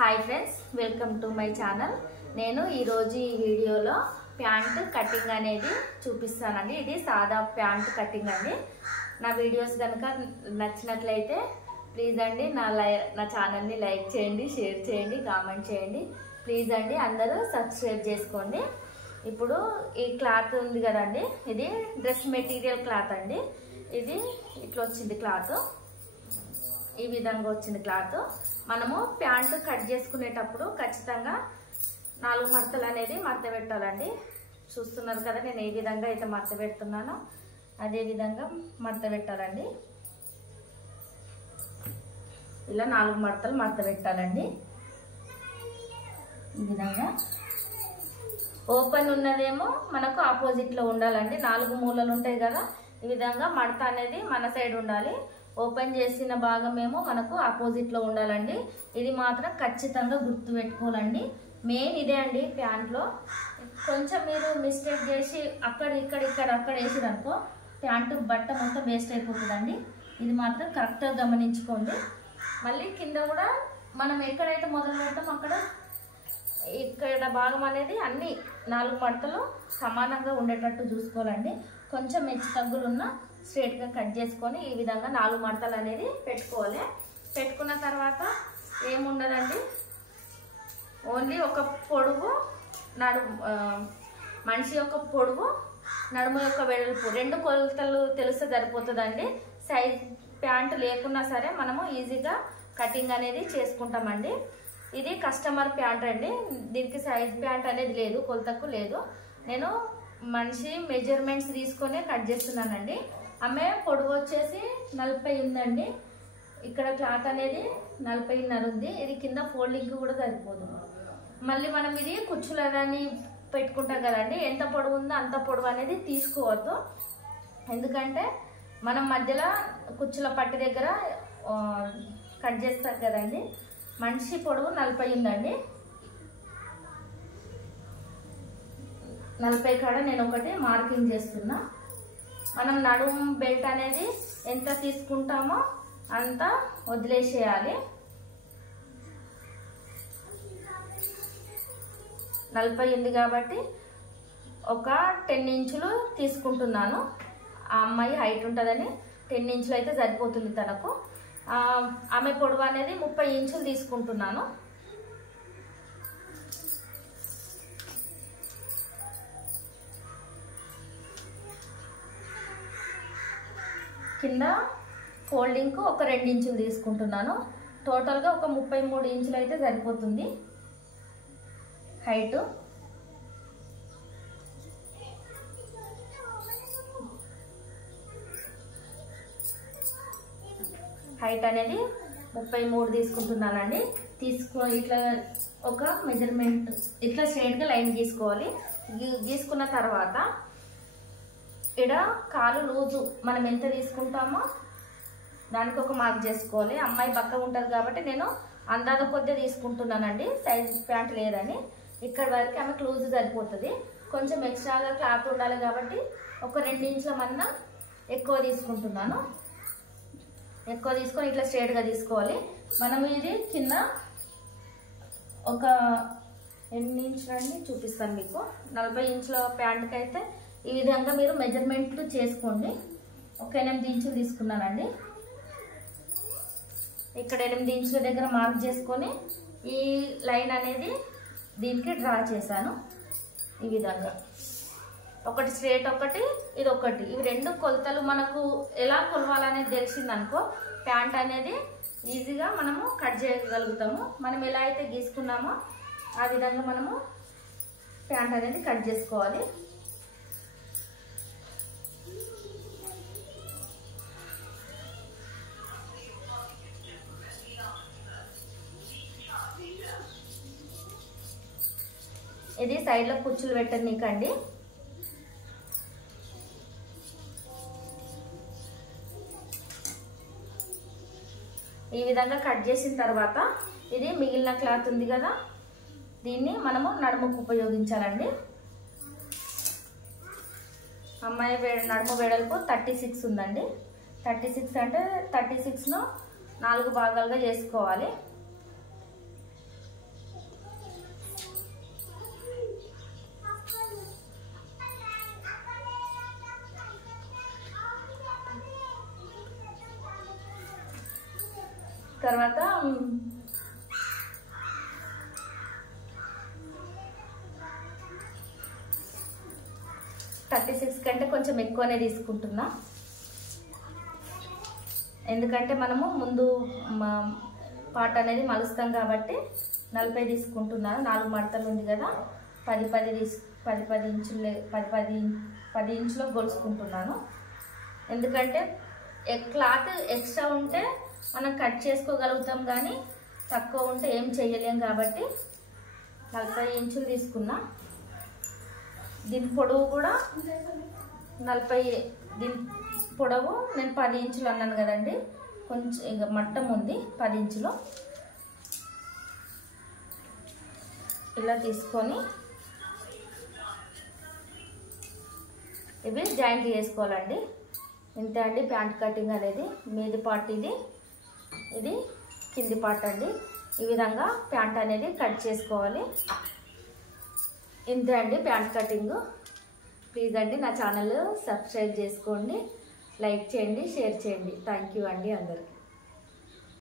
Hi friends, welcome to my channel. నేను ఈరోజు ఈ వీడియోలో ప్యాంట్ కటింగ్ అనేది చూపిస్తానండి. ఇది సాదా ప్యాంట్ కటింగ్ అండి. నా వీడియోస్ కనుక నచ్చినట్లయితే ప్లీజ్ అండి నా ఛానల్ని లైక్ చేయండి, షేర్ చేయండి, కామెంట్ చేయండి. ప్లీజ్ అండి అందరూ సబ్స్క్రైబ్ చేసుకోండి. ఇప్పుడు ఈ క్లాత్ ఉంది కదండి, ఇది డ్రెస్ మెటీరియల్ క్లాత్ అండి. ఇది ఇట్లా వచ్చింది క్లాత్, ఈ విధంగా వచ్చింది క్లాత్. మనము ప్యాంటు కట్ చేసుకునేటప్పుడు ఖచ్చితంగా 4 మడతలు అనేది మడత పెట్టాలండి. చూస్తున్నారు కదా నేను ఏ విధంగా అయితే మడత పెడుతున్నానో అదే విధంగా మడత పెట్టాలండి. ఇలా 4 మడతలు మడత పెట్టాలండి. ఈ విధంగా ఓపెన్ ఉన్నదేమో మనకు ఆపోజిట్లో ఉండాలండి. 4 మూలలు ఉంటాయి కదా, ఈ విధంగా మడత అనేది మన సైడ్ ఉండాలి. ఓపెన్ చేసిన భాగం ఏమో మనకు ఆపోజిట్లో ఉండాలండి. ఇది మాత్రం ఖచ్చితంగా గుర్తు పెట్టుకోవాలండి. మెయిన్ ఇదే అండి. ప్యాంట్లో కొంచెం మీరు మిస్టేక్ చేసి అక్కడ వేసిరనుకో ప్యాంటు బట్ట మొత్తం వేస్ట్ అయిపోతుందండి. ఇది మాత్రం కరెక్ట్గా గమనించుకోండి. మళ్ళీ కింద కూడా మనం ఎక్కడైతే మొదలు పెడతామో అక్కడ ఇక్కడ భాగం అనేది అన్ని 4 మడతలు సమానంగా ఉండేటట్టు చూసుకోవాలండి. కొంచెం హెచ్చు తగ్గులున్న స్ట్రైట్గా కట్ చేసుకొని ఈ విధంగా 4 మడతలు అనేది పెట్టుకోవాలి. పెట్టుకున్న తర్వాత ఏముండదండి, ఓన్లీ ఒక పొడుగు మనిషి యొక్క పొడుగు, నడుము యొక్క వెడల్పు 2 కొలతలు తెలిస్తే సరిపోతుందండి. సైజ్ ప్యాంటు లేకున్నా సరే మనము ఈజీగా కటింగ్ అనేది చేసుకుంటామండి. ఇది కస్టమర్ ప్యాంట్ అండి, దీనికి సైజ్ ప్యాంట్ అనేది లేదు, కొలతకు లేదు. నేను మనిషి మెజర్మెంట్స్ తీసుకొని కట్ చేస్తున్నానండి. ఆమె పొడవు వచ్చేసి 40 ఉందండి. ఇక్కడ క్లాత్ అనేది 40.5 ఉంది. ఇది కింద ఫోల్డింగ్ కూడా సరిపోదు. మళ్ళీ మనం ఇది కుచ్చులు అని పెట్టుకుంటాం కదండి, ఎంత పొడవు ఉందో అంత పొడవు అనేది తీసుకోవద్దు. ఎందుకంటే మనం మధ్యలో కుచ్చుల పట్టి దగ్గర కట్ చేస్తాం కదండి. మనిషి పొడవు 40 ఉందండి. 40 కాడ నేను ఒకటి మార్కింగ్ చేస్తున్నా. మనం నడుము బెల్ట్ అనేది ఎంత తీసుకుంటామో అంత వదిలేసేయాలి. 40 ఉంది కాబట్టి ఒక 10 ఇంచులు తీసుకుంటున్నాను. ఆ అమ్మాయి హైట్ ఉంటుందని 10 ఇంచులు అయితే సరిపోతుంది తనకు. ఆమె పొడవు అనేది 30 ఇంచులు తీసుకుంటున్నాను. కింద ఫోల్డింగ్ ఒక 2 ఇంచులు తీసుకుంటున్నాను. టోటల్గా ఒక 33 ఇంచులు అయితే సరిపోతుంది హైట్. హైట్ అనేది 33 తీసుకుంటున్నానండి. ఇట్లా ఒక మెజర్మెంట్ ఇట్లా స్ట్రైట్గా లైన్ గీసుకోవాలి. గీసుకున్న తర్వాత ఇక్కడ కాలు లూజు మనం ఎంత తీసుకుంటామో దానికి ఒక మార్క్ చేసుకోవాలి. అమ్మాయి బక్క ఉంటుంది కాబట్టి నేను అందాజ కొద్దిగా తీసుకుంటున్నానండి, సైజ్ ప్యాంట్ లేదని. ఇక్కడ వరకు ఆమెకు లూజు సరిపోతుంది. కొంచెం ఎక్స్ట్రాగా క్లాత్ ఉండాలి కాబట్టి ఒక 2 ఇంచుల మందం ఎక్కువ తీసుకుంటున్నాను. ఎక్కువ తీసుకొని ఇట్లా స్ట్రైట్గా తీసుకోవాలి. మనం ఇది కింద ఒక 8 ఇంచులు అండి చూపిస్తాను మీకు. 40 ఇంచుల ప్యాంట్కి అయితే ఈ విధంగా మీరు మెజర్మెంట్లు చేసుకోండి. ఒక 8 ఇంచులు తీసుకున్నానండి. ఇక్కడ 8 ఇంచుల దగ్గర మార్క్ చేసుకొని ఈ లైన్ అనేది దీనికి డ్రా చేశాను. ఈ విధంగా ఒకటి స్ట్రేట్, ఒకటి ఇది ఒకటి, ఇవి 2 కొలతలు మనకు ఎలా కొలవాలనేది తెలిసిందనుకో ప్యాంట్ అనేది ఈజీగా మనము కట్ చేయగలుగుతాము. మనం ఎలా అయితే గీసుకున్నామో ఆ విధంగా మనము ప్యాంట్ అనేది కట్ చేసుకోవాలి. ఇది సైడ్లో కుచ్చులు పెట్టనీకండి. ఈ విధంగా కట్ చేసిన తర్వాత ఇది మిగిలిన క్లాత్ ఉంది కదా, దీన్ని మనము నడుముకు ఉపయోగించాలండి. అమ్మాయి నడుము వెడల్పు 36 ఉందండి. 36 అంటే 36ను 4 భాగాలుగా చేసుకోవాలి. తర్వాత 36 కంటే కొంచెం ఎక్కువనే తీసుకుంటున్నా, ఎందుకంటే మనము ముందు పాట అనేది మలుస్తాం కాబట్టి 40 తీసుకుంటున్నాను. 4 మడతలు ఉంది కదా, 10 ఇంచులో గొలుసుకుంటున్నాను. ఎందుకంటే క్లాత్ ఎక్స్ట్రా ఉంటే మనం కట్ చేసుకోగలుగుతాం, కానీ తక్కువ ఉంటే ఏం చేయలేం కాబట్టి 40 ఇంచులు తీసుకున్నా. దీని పొడవు కూడా 40, దీని పొడవు నేను 10 ఇంచులు అన్నాను కదండి, కొంచెం ఇక మట్టం ఉంది 10 ఇంచులు. ఇలా తీసుకొని ఇవి జాయింట్ చేసుకోవాలండి. ఇంతే అండి ప్యాంట్ కటింగ్ అనేది. మీది పార్ట్ ఇది, ఇది కింది పార్ట్ అండి. ఈ విధంగా ప్యాంట్ అనేది కట్ చేసుకోవాలి. ఇంతే అండి ప్యాంట్ కటింగ్. ప్లీజ్ అండి నా ఛానల్ సబ్స్క్రైబ్ చేసుకోండి, లైక్ చేయండి, షేర్ చేయండి. థ్యాంక్ యూ అండి అందరికీ.